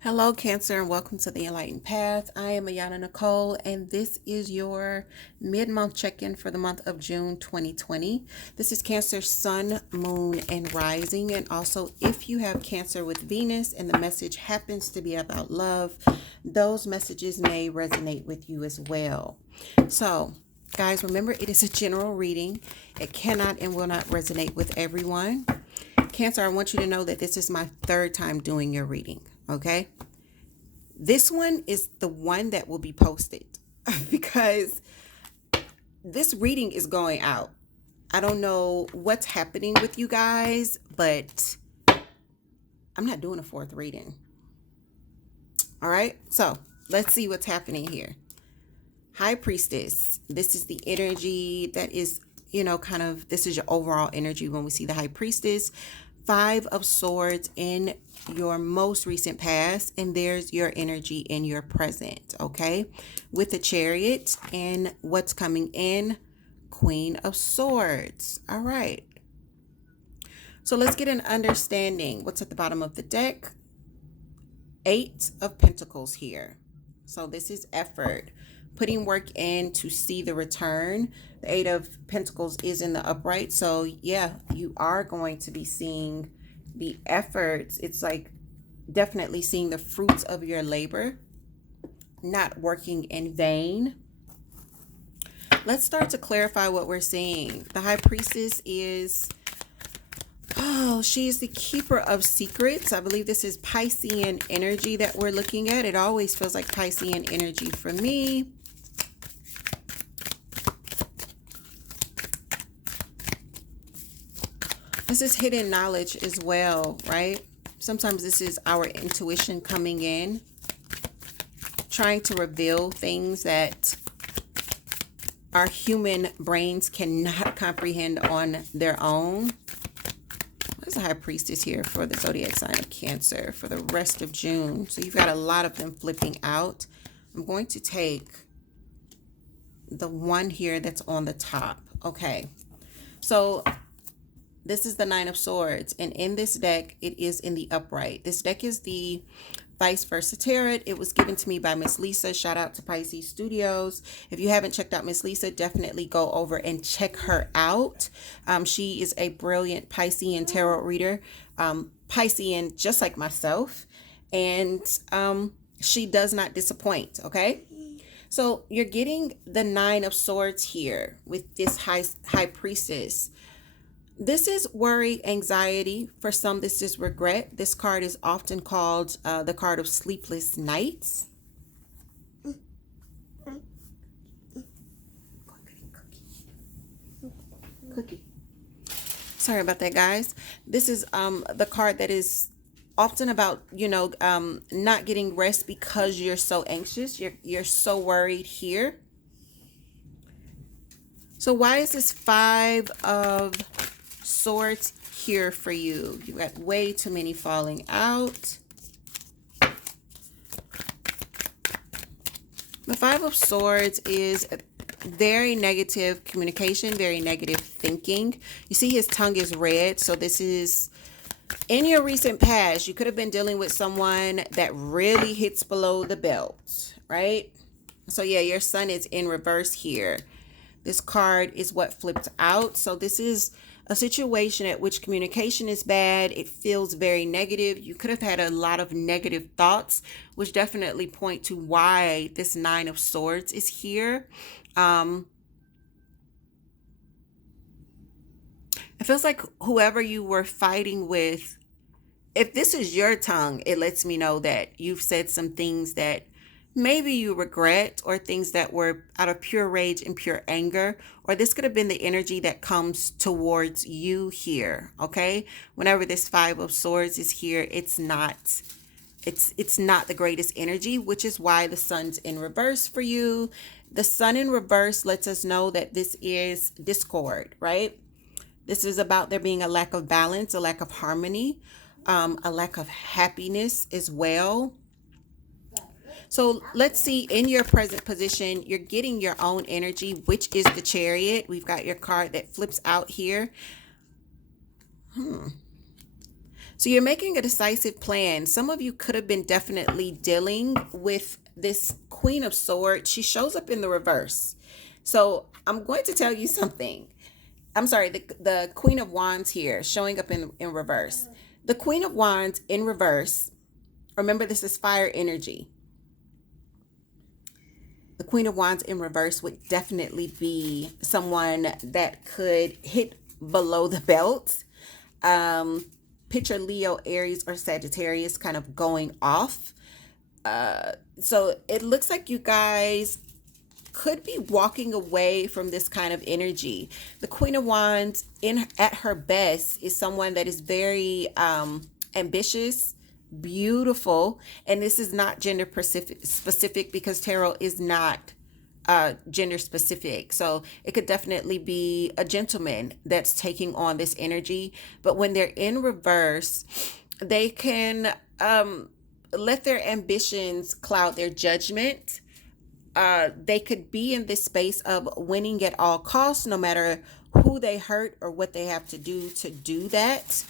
Hello, Cancer, and welcome to the Enlightened Path. I am Ayana Nicole, and this is your mid-month check-in for the month of June 2020. This is Cancer Sun, Moon, and Rising. And also, if you have Cancer with Venus and the message happens to be about love, those messages may resonate with you as well. So, guys, remember it is a general reading. It cannot and will not resonate with everyone. Cancer, I want you to know that this is my third time doing your reading. Okay, this one is the one that will be posted because this reading is going out. I don't know what's happening with you guys, but I'm not doing a fourth reading. All right, so let's see what's happening here. High Priestess, this is the energy that is, this is your overall energy when we see the High Priestess. Five of Swords in your most recent past, and there's your energy in your present, okay? With the Chariot and what's coming in, Queen of Swords. All right. So let's get an understanding. What's at the bottom of the deck? Eight of Pentacles here. So this is effort, putting work in to see the return. The Eight of Pentacles is in the upright. So yeah, you are going to be seeing the efforts. It's like definitely seeing the fruits of your labor, not working in vain. Let's start to clarify what we're seeing. The High Priestess is, she is the keeper of secrets. I believe this is Piscean energy that we're looking at. It always feels like Piscean energy for me. This is hidden knowledge as well, right? Sometimes this is our intuition coming in, trying to reveal things that our human brains cannot comprehend on their own. There's a High Priestess here for the zodiac sign of Cancer for the rest of June. So you've got a lot of them flipping out. I'm going to take the one here that's on the top. Okay. So this is the Nine of Swords, and in this deck, it is in the upright. This deck is the Vice Versa Tarot. It was given to me by Miss Lisa. Shout out to Pisces Studios. If you haven't checked out Miss Lisa, definitely go over and check her out. She is a brilliant Piscean tarot reader, Piscean just like myself, and she does not disappoint, okay? So you're getting the Nine of Swords here with this high Priestess. This is worry, anxiety. For some, this is regret. This card is often called the card of sleepless nights. Cookie. Sorry about that, guys. This is the card that is often about, not getting rest because you're so anxious. You're so worried here. So why is this Five of Swords here for you? You got way too many falling out. The Five of Swords is very negative communication, very negative thinking. You see his tongue is red. So this is in your recent past. You could have been dealing with someone that really hits below the belt, right? So yeah, your sun is in reverse here. This card is what flipped out. So this is a situation at which communication is bad. It feels very negative. You could have had a lot of negative thoughts, which definitely point to why this Nine of Swords is here. It feels like whoever you were fighting with, if this is your tongue, it lets me know that you've said some things that maybe you regret, or things that were out of pure rage and pure anger, or this could have been the energy that comes towards you here, okay? Whenever this Five of Swords is here, it's not the greatest energy, which is why the sun's in reverse for you. The sun in reverse lets us know that this is discord, right? This is about there being a lack of balance, a lack of harmony, a lack of happiness as well. So let's see, in your present position, you're getting your own energy, which is the Chariot. We've got your card that flips out here. So you're making a decisive plan. Some of you could have been definitely dealing with this Queen of Swords. She shows up in the reverse. So I'm going to tell you something. I'm sorry, the Queen of Wands here showing up in reverse. The Queen of Wands in reverse, remember this is fire energy. The Queen of Wands in reverse would definitely be someone that could hit below the belt. Picture Leo, Aries, or Sagittarius kind of going off. So it looks like you guys could be walking away from this kind of energy. The Queen of Wands at her best is someone that is very ambitious, beautiful, and this is not gender specific because tarot is not gender specific. So it could definitely be a gentleman that's taking on this energy. But when they're in reverse, they can let their ambitions cloud their judgment. They could be in this space of winning at all costs, no matter who they hurt or what they have to do that.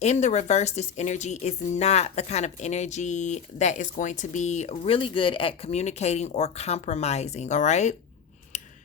In the reverse, this energy is not the kind of energy that is going to be really good at communicating or compromising. All right.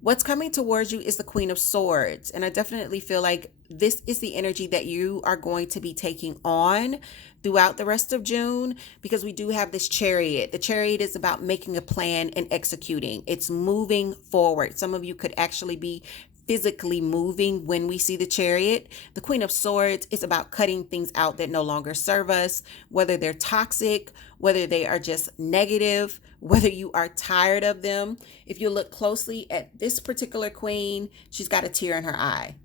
What's coming towards you is the Queen of Swords. And I definitely feel like this is the energy that you are going to be taking on throughout the rest of June, because we do have this Chariot. The Chariot is about making a plan and executing. It's moving forward. Some of you could actually be physically moving when we see the Chariot. The Queen of Swords is about cutting things out that no longer serve us, whether they're toxic, whether they are just negative, whether you are tired of them. If you look closely at this particular queen, she's got a tear in her eye.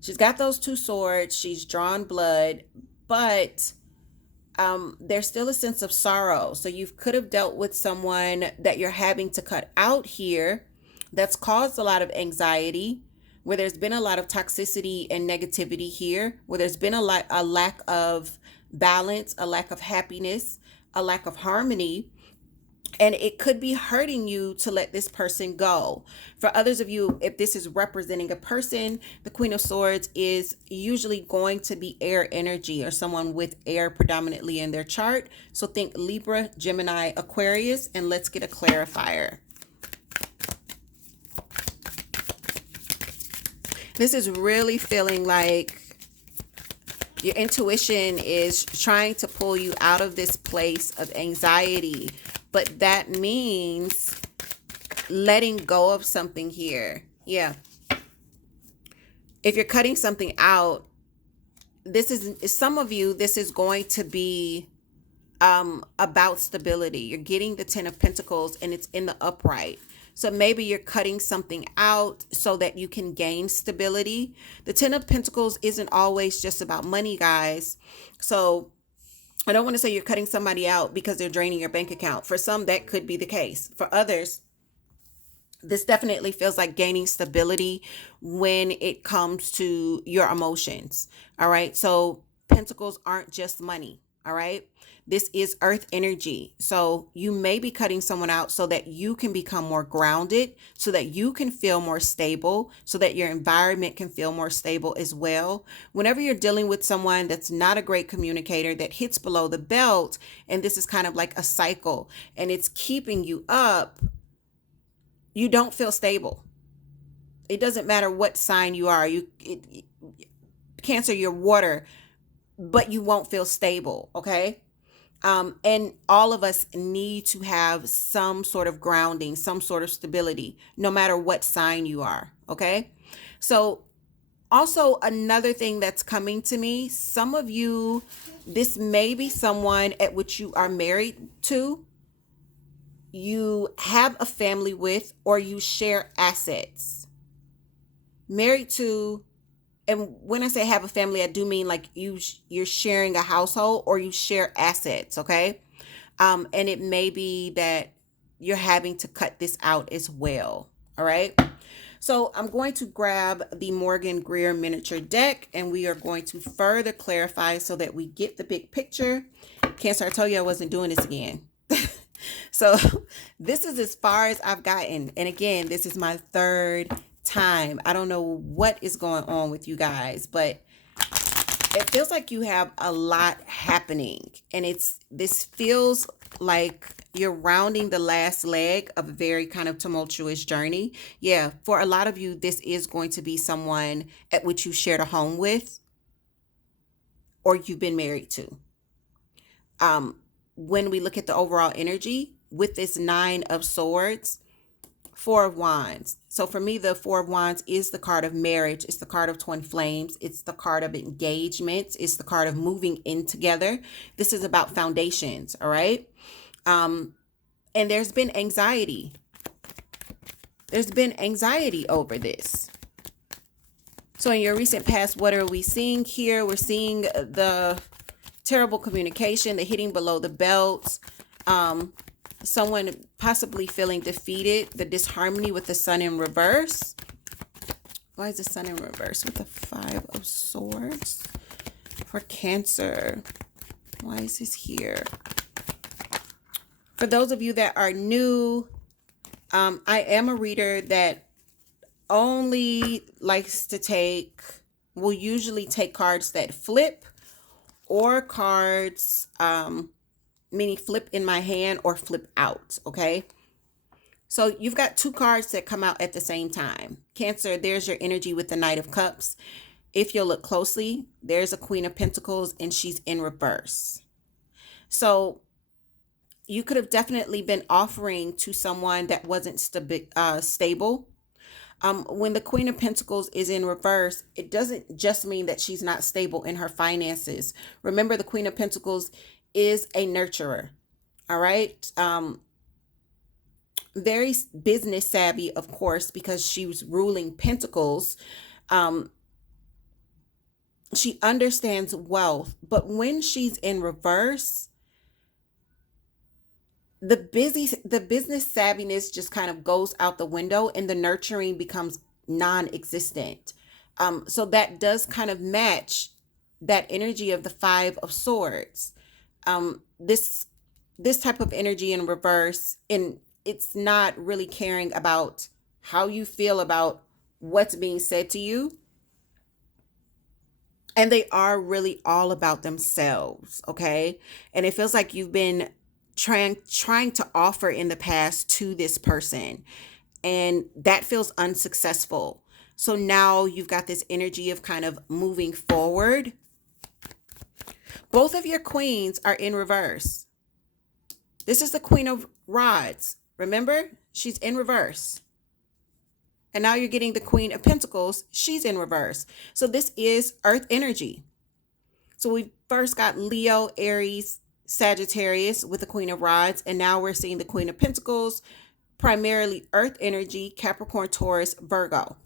She's got those two swords. She's drawn blood, but there's still a sense of sorrow. So you could have dealt with someone that you're having to cut out here that's caused a lot of anxiety, where there's been a lot of toxicity and negativity here, where there's been a lack of balance, a lack of happiness, a lack of harmony. And it could be hurting you to let this person go. For others of you, if this is representing a person, the Queen of Swords is usually going to be air energy or someone with air predominantly in their chart. So think Libra, Gemini, Aquarius, and let's get a clarifier. This is really feeling like your intuition is trying to pull you out of this place of anxiety. But that means letting go of something here. Yeah. If you're cutting something out, this is, some of you, this is going to be about stability. You're getting the Ten of Pentacles and it's in the upright. So maybe you're cutting something out so that you can gain stability. The Ten of Pentacles isn't always just about money, guys. So I don't want to say you're cutting somebody out because they're draining your bank account. For some, that could be the case. For others, this definitely feels like gaining stability when it comes to your emotions. All right. So pentacles aren't just money. All right. This is earth energy. So you may be cutting someone out so that you can become more grounded, so that you can feel more stable, so that your environment can feel more stable as well. Whenever you're dealing with someone that's not a great communicator, that hits below the belt, and this is kind of like a cycle and it's keeping you up, you don't feel stable. It doesn't matter what sign you are. Cancer, you're water, but you won't feel stable. Okay. And all of us need to have some sort of grounding, some sort of stability, no matter what sign you are. Okay. So also another thing that's coming to me, some of you, this may be someone at which you are married to, you have a family with, or you share assets. Married to, and when I say have a family, I do mean like you're sharing a household or you share assets, okay? And it may be that you're having to cut this out as well, all right? So I'm going to grab the Morgan Greer miniature deck and we are going to further clarify so that we get the big picture. Cancer, I told you I wasn't doing this again. So this is as far as I've gotten. And again, this is my third time. I don't know what is going on with you guys, but it feels like you have a lot happening, and this feels like you're rounding the last leg of a very kind of tumultuous journey. Yeah, for a lot of you, this is going to be someone at which you shared a home with or you've been married to. When we look at the overall energy with this Nine of Swords, Four of Wands. So for me, the Four of Wands is the card of marriage. It's the card of twin flames. It's the card of engagements. It's the card of moving in together. This is about foundations, all right? And there's been anxiety. There's been anxiety over this. So in your recent past, what are we seeing here? We're seeing the terrible communication, the hitting below the belt, someone possibly feeling defeated, the disharmony with the Sun in reverse. Why is the Sun in reverse with the Five of Swords for Cancer? Why is this here? For those of you that are new, I am a reader that only likes to will usually take cards that flip, or cards, meaning flip in my hand or flip out, okay? So you've got two cards that come out at the same time. Cancer, there's your energy with the Knight of Cups. If you'll look closely, there's a Queen of Pentacles and she's in reverse. So you could have definitely been offering to someone that wasn't stable. When the Queen of Pentacles is in reverse, it doesn't just mean that she's not stable in her finances. Remember, the Queen of Pentacles is a nurturer, all right? Very business savvy, of course, because she was ruling Pentacles. She understands wealth, but when she's in reverse, the business savviness just kind of goes out the window and the nurturing becomes non-existent. So that does kind of match that energy of the Five of Swords. This type of energy in reverse, and it's not really caring about how you feel about what's being said to you. And they are really all about themselves, okay? And it feels like you've been trying to offer in the past to this person, and that feels unsuccessful. So now you've got this energy of kind of moving forward. Both of your queens are in reverse. This is the Queen of Rods. Remember, she's in reverse. And now you're getting the Queen of Pentacles. She's in reverse. So this is Earth energy. So we first got Leo, Aries, Sagittarius with the Queen of Rods. And now we're seeing the Queen of Pentacles, primarily Earth energy, Capricorn, Taurus, Virgo.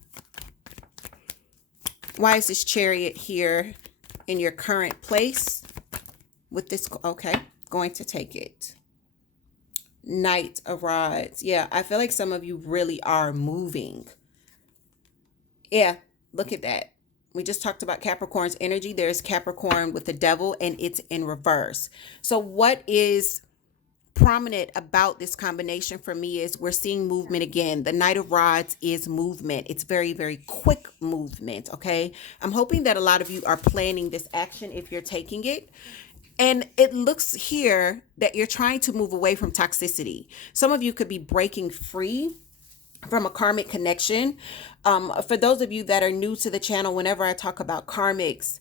Why is this Chariot here in your current place with this? Okay, going to take it. Knight of Rods. Yeah, I feel like some of you really are moving. Yeah, look at that. We just talked about Capricorn's energy. There's Capricorn with the Devil and it's in reverse. So what is prominent about this combination for me is we're seeing movement again. The Knight of Rods is movement. It's very, very quick movement, okay? I'm hoping that a lot of you are planning this action if you're taking it. And it looks here that you're trying to move away from toxicity. Some of you could be breaking free from a karmic connection. For those of you that are new to the channel, whenever I talk about karmics,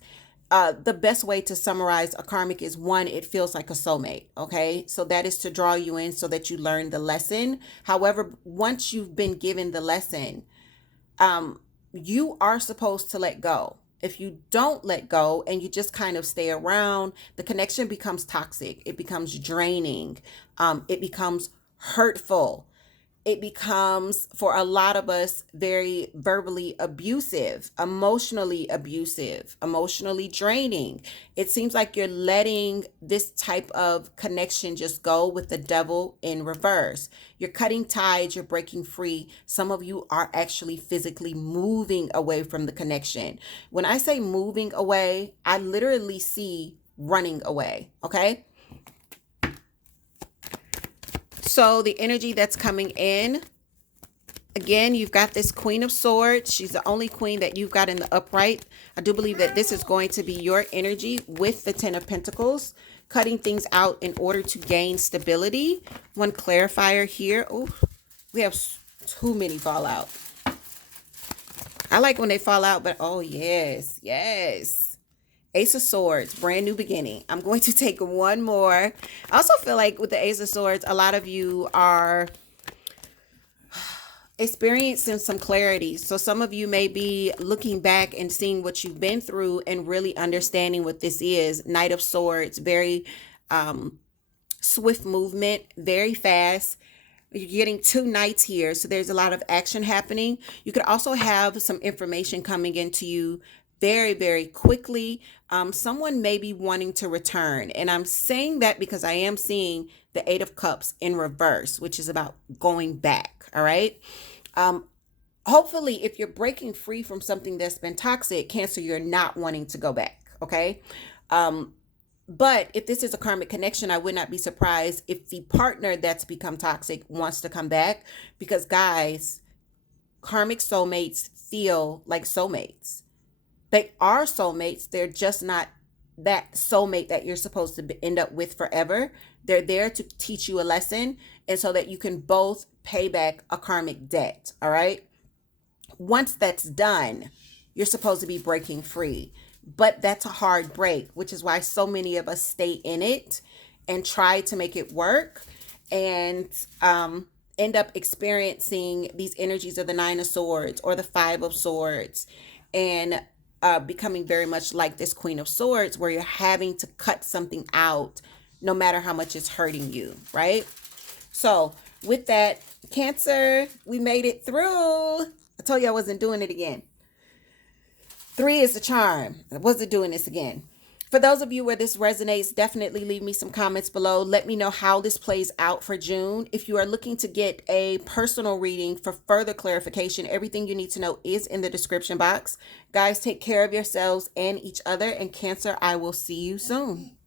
the best way to summarize a karmic is, one, it feels like a soulmate, okay? So that is to draw you in so that you learn the lesson. However, once you've been given the lesson, you are supposed to let go. If you don't let go and you just kind of stay around, the connection becomes toxic. It becomes draining. It becomes hurtful. It becomes, for a lot of us, very verbally abusive, emotionally draining. It seems like you're letting this type of connection just go with the Devil in reverse. You're cutting ties, you're breaking free. Some of you are actually physically moving away from the connection. When I say moving away, I literally see running away, okay? So the energy that's coming in, Again, you've got this Queen of Swords. She's the only queen that you've got in the upright. I do believe that this is going to be your energy with the Ten of Pentacles, cutting things out in order to gain stability. One clarifier here. Oh, we have too many fallout. I like when they fall out, but oh, yes, yes. Ace of Swords, brand new beginning. I'm going to take one more. I also feel like with the Ace of Swords, a lot of you are experiencing some clarity. So some of you may be looking back and seeing what you've been through and really understanding what this is. Knight of Swords, very swift movement, very fast. You're getting two knights here, so there's a lot of action happening. You could also have some information coming into you very, very quickly. Someone may be wanting to return, and I'm saying that because I am seeing the Eight of Cups in reverse, which is about going back. All right. Hopefully, if you're breaking free from something that's been toxic, Cancer, you're not wanting to go back. Okay. But if this is a karmic connection, I would not be surprised if the partner that's become toxic wants to come back, because guys, karmic soulmates feel like soulmates. They are soulmates. They're just not that soulmate that you're supposed to end up with forever. They're there to teach you a lesson, and so that you can both pay back a karmic debt. All right. Once that's done, you're supposed to be breaking free. But that's a hard break, which is why so many of us stay in it and try to make it work, and end up experiencing these energies of the Nine of Swords or the Five of Swords, and becoming very much like this Queen of Swords, where you're having to cut something out no matter how much it's hurting you, right? So with that, Cancer, we made it through. I told you I wasn't doing it again. 3 is the charm. I wasn't doing this again. For those of you where this resonates, definitely leave me some comments below. Let me know how this plays out for June. If you are looking to get a personal reading for further clarification, everything you need to know is in the description box. Guys, take care of yourselves and each other. And Cancer, I will see you soon.